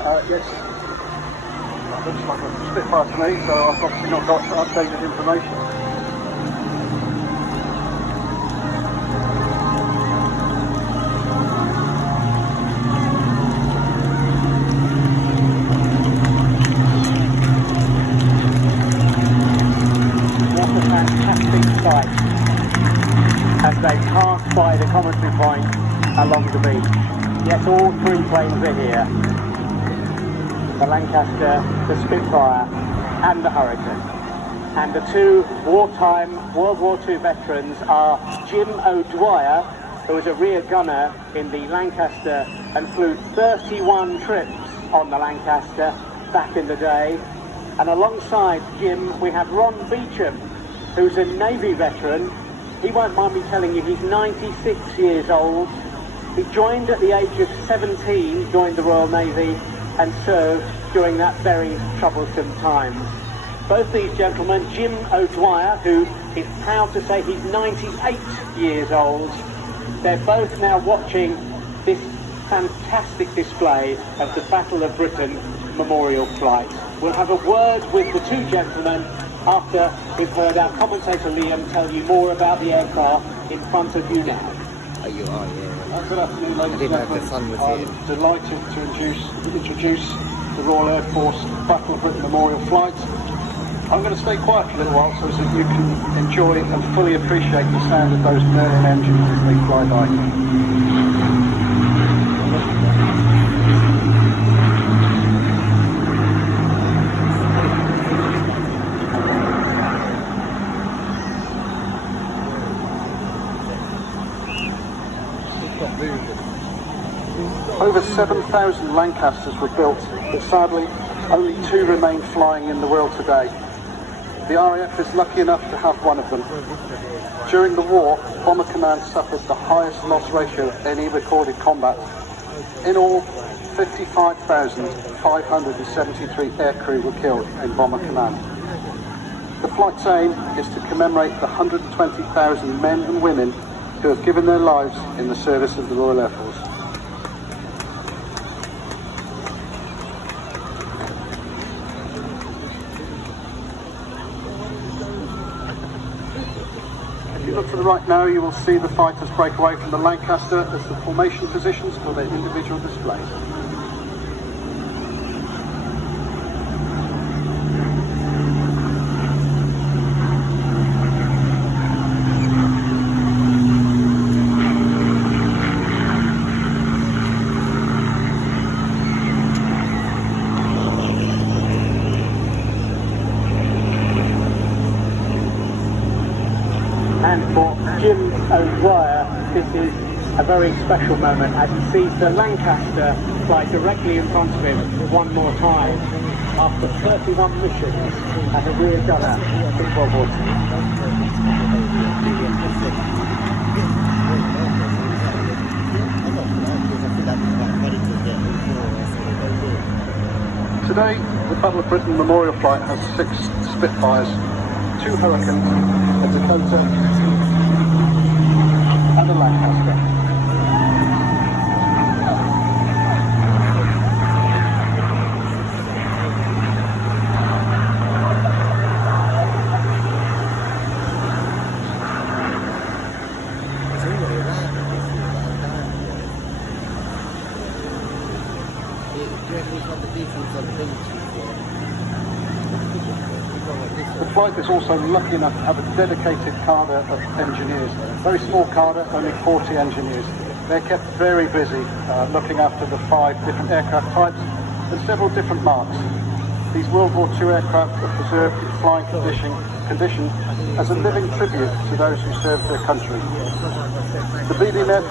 Yes. Looks like a Spitfire to me, so I've obviously not got updated information. What a fantastic sight as they pass by the commentary point along the beach. Yes, all three planes are here. The Lancaster, the Spitfire and the Hurricane. And the two wartime World War II veterans are Jim O'Dwyer, who was a rear gunner in the Lancaster and flew 31 trips on the Lancaster back in the day. And alongside Jim we have Ron Beecham, who's a Navy veteran. He won't mind me telling you he's 96 years old. He joined at the age of 17, joined the Royal Navy and served during that very troublesome time. Both these gentlemen, Jim O'Dwyer, who is proud to say he's 98 years old, they're both now watching this fantastic display of the Battle of Britain memorial flight. We'll have a word with the two gentlemen after we've heard our commentator Liam tell you more about the aircraft in front of you now. Oh, you are, yeah. Good afternoon, ladies and gentlemen. The sun was I'm delighted to introduce the Royal Air Force Battle of Britain Memorial Flight. I'm going to stay quiet for a little while so that you can enjoy and fully appreciate the sound of those Merlin engines as they fly by. Over 7,000 Lancasters were built, but sadly only 2 remain flying in the world today. The RAF is lucky enough to have one of them. During the war, Bomber Command suffered the highest loss ratio of any recorded combat. In all, 55,573 aircrew were killed in Bomber Command. The flight's aim is to commemorate the 120,000 men and women who have given their lives in the service of the Royal Air Force. If you look to the right now, you will see the fighters break away from the Lancaster as the formation positions for their individual displays. And for Jim O'Dwyer, this is a very special moment as he sees the Lancaster fly directly in front of him one more time after 31 missions as a rear gunner in World War II. Today, the Battle of Britain Memorial Flight has 6 Spitfires, 2 Hurricanes, a Dakota, and a Lancaster. The flight is also lucky enough to have a dedicated cadre of engineers. Very small cadre, only 40 engineers. They're kept very busy looking after the 5 different aircraft types and several different marks. These World War II aircraft are preserved in flying condition as a living tribute to those who served their country. The BDNF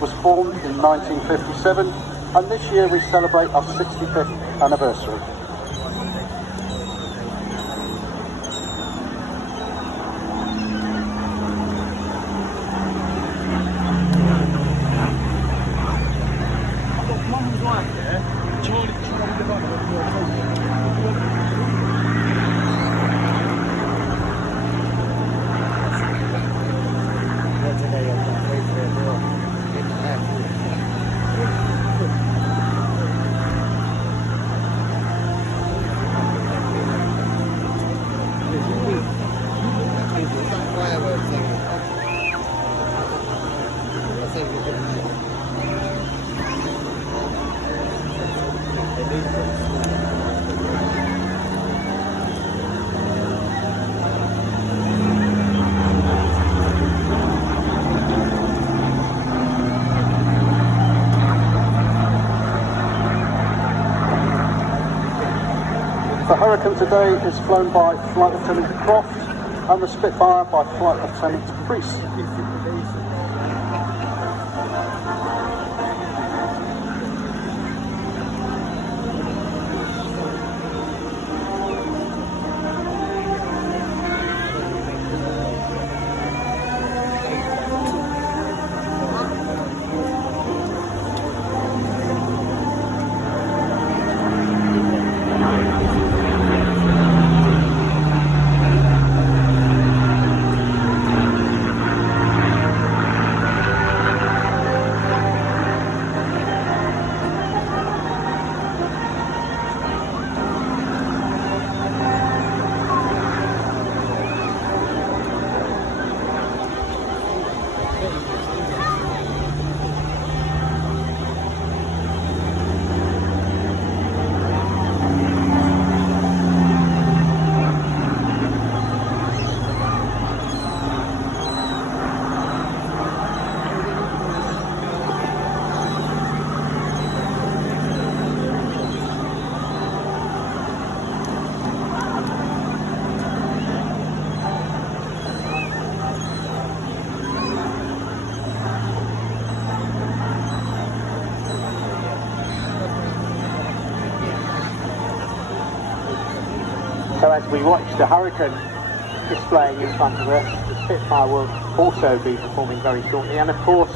was formed in 1957, and this year we celebrate our 65th anniversary. The Hurricane today is flown by Flight Lieutenant Croft and the Spitfire by Flight Lieutenant Hurrice. So as we watch the Hurricane displaying in front of us, the Spitfire will also be performing very shortly, and of course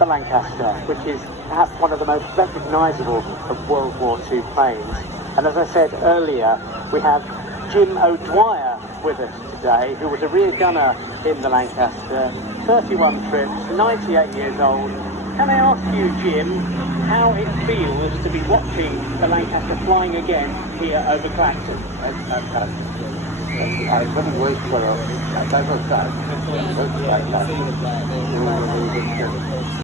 the Lancaster, which is perhaps one of the most recognisable of World War II planes. And as I said earlier, we have Jim O'Dwyer with us today, who was a rear gunner in the Lancaster, 31 trips, 98 years old. Can I ask you, Jim, how it feels to be watching the Lancaster flying again here over Clacton? That's fantastic. I couldn't wait for that was that.